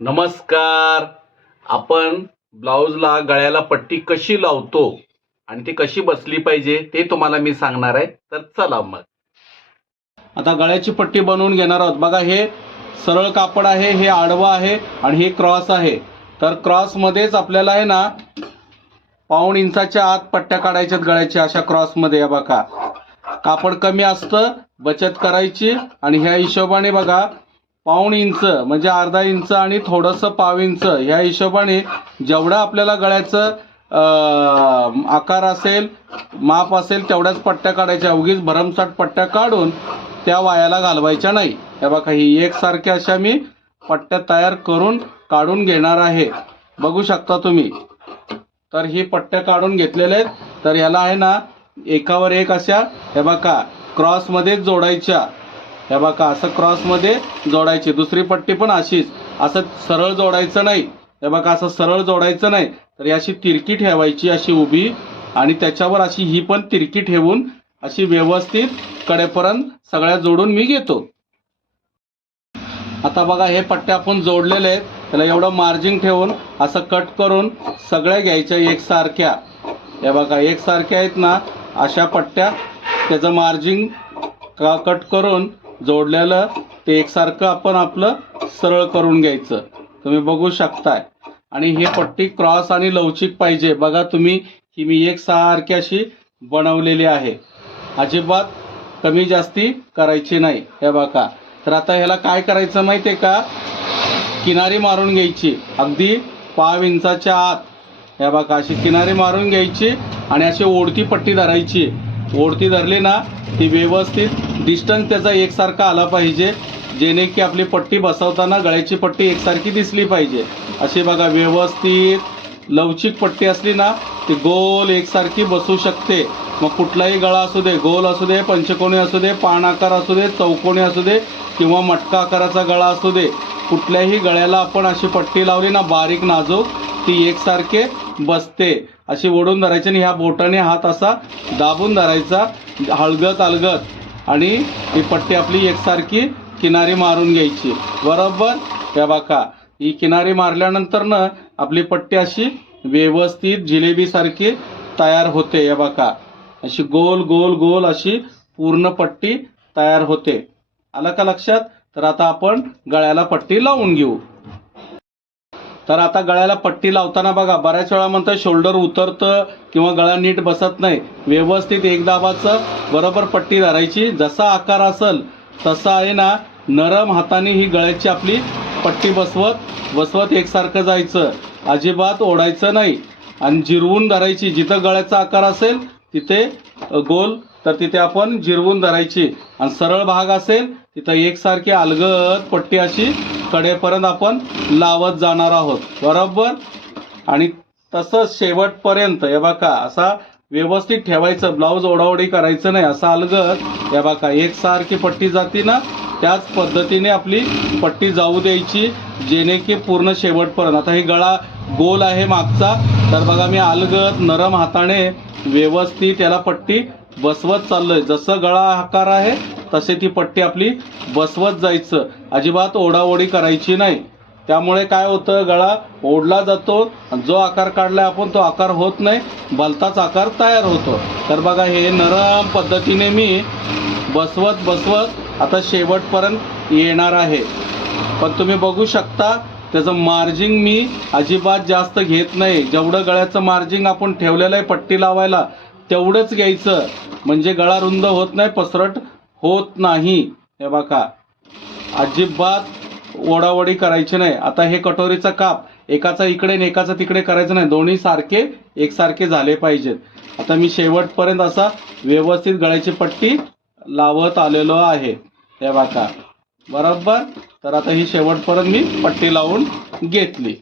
नमस्कार. आपण ब्लाऊजला गळ्याला पट्टी कशी लावतो आणि ती कशी बसली पाहिजे ते तुम्हाला मी सांगणार आहे. तर चला मग. आता गळ्याची पट्टी बनवून घेणार आहोत. बघा हे सरळ कापड आहे हे आडवं आहे आणि हे क्रॉस आहे. तर क्रॉसमध्येच आपल्याला आहे ना पाऊण इंचाच्या आत पट्ट्या काढायच्यात गळ्याच्या अशा क्रॉसमध्ये बघा कापड कमी असतं बचत करायची आणि ह्या हिशोबाने बघा पाऊण इंच म्हणजे अर्धा इंच आणि थोडंसं पाव इंच ह्या हिशोबाने जेवढं आपल्याला गळ्याचं आकार असेल माप असेल तेवढ्याच पट्ट्या काढायच्या. उगीच भरमसाठ पट्ट्या काढून त्या वायाला घालवायच्या नाही. हे बघा ही एकसारख्या अशा मी पट्ट्या तयार करून काढून घेणार आहे. बघू शकता तुम्ही. तर ही पट्ट्या काढून घेतलेल्या आहेत. तर ह्याला आहे ना एकावर एक अशा हे बघा क्रॉसमध्येच जोडायच्या. हे बघा असं क्रॉसमध्ये जोडायची. दुसरी पट्टी पण अशीच. असं सरळ जोडायचं नाही. हे बघा असं सरळ जोडायचं नाही. तर ही अशी तिरकी ठेवायची अशी उभी. आणि त्याच्यावर अशी ही पण तिरकी ठेवून अशी व्यवस्थित कडेपर्यंत सगळ्या जोडून मी घेतो. आता बघा हे पट्टे आपण जोडलेले आहेत. त्याला एवढं मार्जिन ठेवून असं कट करून सगळ्या घ्यायच्या एकसारख्या. हे बघा एकसारख्या आहेत ना अशा पट्ट्या. त्याचं मार्जिन कट करून जोडलेलं ते एकसारखं आपण आपलं सरळ करून घ्यायचं. तुम्ही बघू शकताय. आणि ही पट्टी क्रॉस आणि लवचिक पाहिजे. बघा तुम्ही ही मी एकसारखी अशी बनवलेली आहे. अजिबात कमी जास्ती करायची नाही. हे बघा. तर आता ह्याला काय करायचं माहिती आहे का? किनारी मारून घ्यायची. अगदी पाव इंचाच्या आत. हे बघा अशी किनारी मारून घ्यायची आणि अशी ओढती पट्टी धरायची. ओढती धरली ना ती व्यवस्थित डिस्टन्स त्याचा एकसारखा आला पाहिजे. जेणे की आपली पट्टी बसवताना गळ्याची पट्टी एकसारखी दिसली पाहिजे. अशी बघा व्यवस्थित लवचिक पट्टी असली ना ती गोल एकसारखी बसू शकते. मग कुठलाही गळा असू दे गोल असू दे पंचकोणी असू दे पान आकार असू दे चौकोनी असू दे किंवा मटका आकाराचा गळा असू दे कुठल्याही गळ्याला आपण अशी पट्टी लावली ना बारीक नाजूक ती एकसारखे बसते. अशी ओढून धरायची आणि ह्या बोटाने हात असा दाबून धरायचा हलगत अलगत. आणि ही पट्टी आपली एकसारखी किनारी मारून घ्यायची. बरोबर? त्या बाका ही किनारी मारल्यानंतरनं आपली पट्टी अशी व्यवस्थित जिलेबीसारखी तयार होते. या बाका अशी गोल गोल गोल अशी पूर्ण पट्टी तयार होते. आलं का लक्षात? तर आता आपण गळ्याला पट्टी लावून घेऊ. तर आता गळ्याला पट्टी लावताना बघा बऱ्याच वेळा म्हणतं शोल्डर उतरतं किंवा गळा नीट बसत नाही. व्यवस्थित एक दाबाचं बरोबर पट्टी धरायची. जसा आकार असेल तसा आहे ना नरम हाताने ही गळ्याची आपली पट्टी बसवत बसवत एकसारखं जायचं. अजिबात ओढायचं नाही. आणि जिरवून धरायची. जिथं गळ्याचा आकार असेल तिथे गोल तर तिथे आपण जिरवून धरायची. आणि सरळ भाग असेल तिथं एकसारखी अलगद पट्टी अशी कडेपर्यंत आपण लावत जाणार आहोत. बरोबर? आणि तसंच शेवटपर्यंत हे बघा असा व्यवस्थित ठेवायचं ब्लाऊज ओढाओढी करायचं नाही असं अलगत हे बघा एकसारखी पट्टी जाती ना त्याच पद्धतीने आपली पट्टी जाऊ द्यायची जेणे की पूर्ण शेवटपर्यंत. आता हे गळा गोल आहे मागचा तर बघा मी अलगत नरम हाताने व्यवस्थित याला पट्टी बसवत चाललोय. जसं गळा आकार आहे तसे ती पट्टी आपली बसवत जायचं. अजिबात ओढाओढी करायची नाही. त्यामुळे काय होतं गळा ओढला जातो. आणि जो आकार काढलाय आपण तो आकार होत नाही. भलताच आकार तयार होतो. तर बघा हे नरम पद्धतीने मी बसवत बसवत आता शेवटपर्यंत येणार आहे. पण तुम्ही बघू शकता त्याचं मार्जिंग मी अजिबात जास्त घेत नाही. जेवढं गळ्याचं मार्जिंग आपण ठेवलेलं आहे पट्टी लावायला तेवढंच घ्यायचं. म्हणजे गळा रुंद होत नाही पसरट होत नाही. हे बघा. अजिबात ओढाओढी करायची नाही. आता हे कटोरीचा काप एकाचा इकडे आणि एकाचा तिकडे करायचं नाही. दोन्ही सारखे एकसारखे झाले पाहिजेत. आता मी शेवटपर्यंत असा व्यवस्थित गळ्याची पट्टी लावत आलेलो आहे. हे बघा. बरोबर? तर आता ही शेवटपर्यंत मी पट्टी लावून घेतली.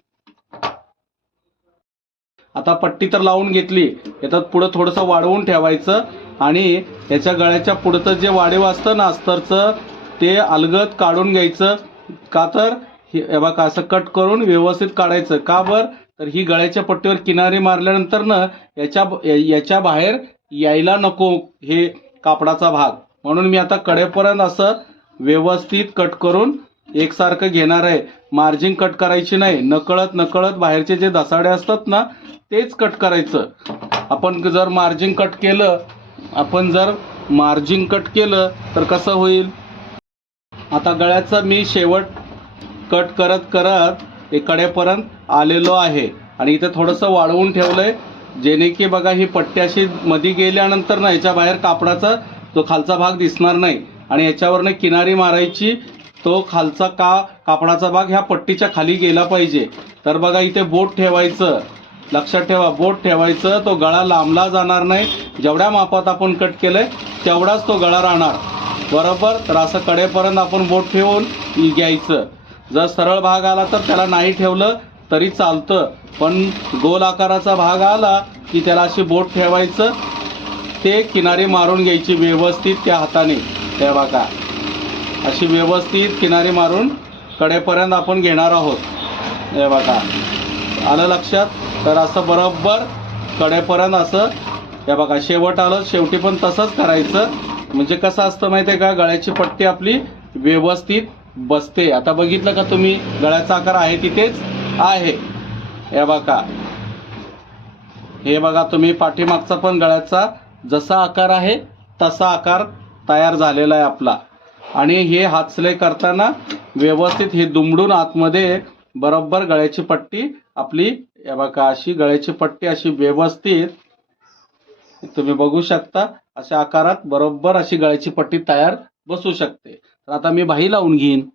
आता पट्टी तर लावून घेतली. याच्यात पुढं थोडंसं वाढवून ठेवायचं. आणि याच्या गळ्याच्या पुढचं जे वाढीव असतं ना अस्तरचं ते अलगद काढून घ्यायचं. का तर? हे बा बघा असं कट करून व्यवस्थित काढायचं. का बरं? तर ही गळ्याच्या पट्टीवर किनारी मारल्यानंतर ना याच्या याच्या बाहेर यायला नको हे कापडाचा भाग. म्हणून मी आता कडेपर्यंत असं व्यवस्थित कट करून एकसारखं घेणार आहे. मार्जिन कट करायची नाही. नकळत नकळत बाहेरचे जे दसाडे असतात ना तेच कट करायचं. आपण जर मार्जिन कट केलं आपण जर मार्जिन कट केलं तर कसं होईल? आता गळ्याचा मी शेवट कट करत करत एकडेपर्यंत आलेलो आहे. आणि इथे थोडंसं वाढवून आहे जेणे की बघा ही पट्टी अशी मध्ये गेल्यानंतर ना याच्या बाहेर कापडाचा तो खालचा भाग दिसणार नाही. आणि याच्यावरनं किनारी मारायची तो खालचा का कापडाचा भाग ह्या पट्टीच्या खाली गेला पाहिजे. तर बघा इथे बोट ठेवायचं. लक्षात ठेवा बोट ठेवायचं तो गळा लांबला जाणार नाही. जेवढ्या मापात आपण कट केलं आहे तेवढाच तो गळा राहणार. बरोबर? तर असं कडेपर्यंत आपण बोट ठेवून घ्यायचं. जर सरळ भाग आला तर त्याला नाही ठेवलं तरी चालतं. पण गोल आकाराचा भाग आला की त्याला अशी बोट ठेवायचं ते किनारी मारून घ्यायची व्यवस्थित त्या हाताने. त्या बघा. अशी व्यवस्थित किनारी मारून कडेपर्यंत आपण घेणार आहोत. हे बघा. आलं लक्षात? तर असं बरोबर कडेपर्यंत असं हे बघा शेवट आलं शेवटी पण तसंच करायचं. म्हणजे कसं असतं माहिती आहे का गळ्याची पट्टी आपली व्यवस्थित बसते. आता बघितलं का तुम्ही गळ्याचा आकार आहे तिथेच आहे. हे बघा. हे बघा तुम्ही पाठीमागचा पण गळ्याचा जसा आकार आहे तसा आकार तयार झालेला आहे आपला. आणि हे हातसले करताना व्यवस्थित हे दुमडून आतमध्ये बरोबर गळ्याची पट्टी आपली हे बघा अशी गळ्याची पट्टी अशी व्यवस्थित तुम्ही बघू शकता अशा आकारात बरोबर अशी गळ्याची पट्टी तयार बसू शकते. तर आता मी बाही लावून घेईन.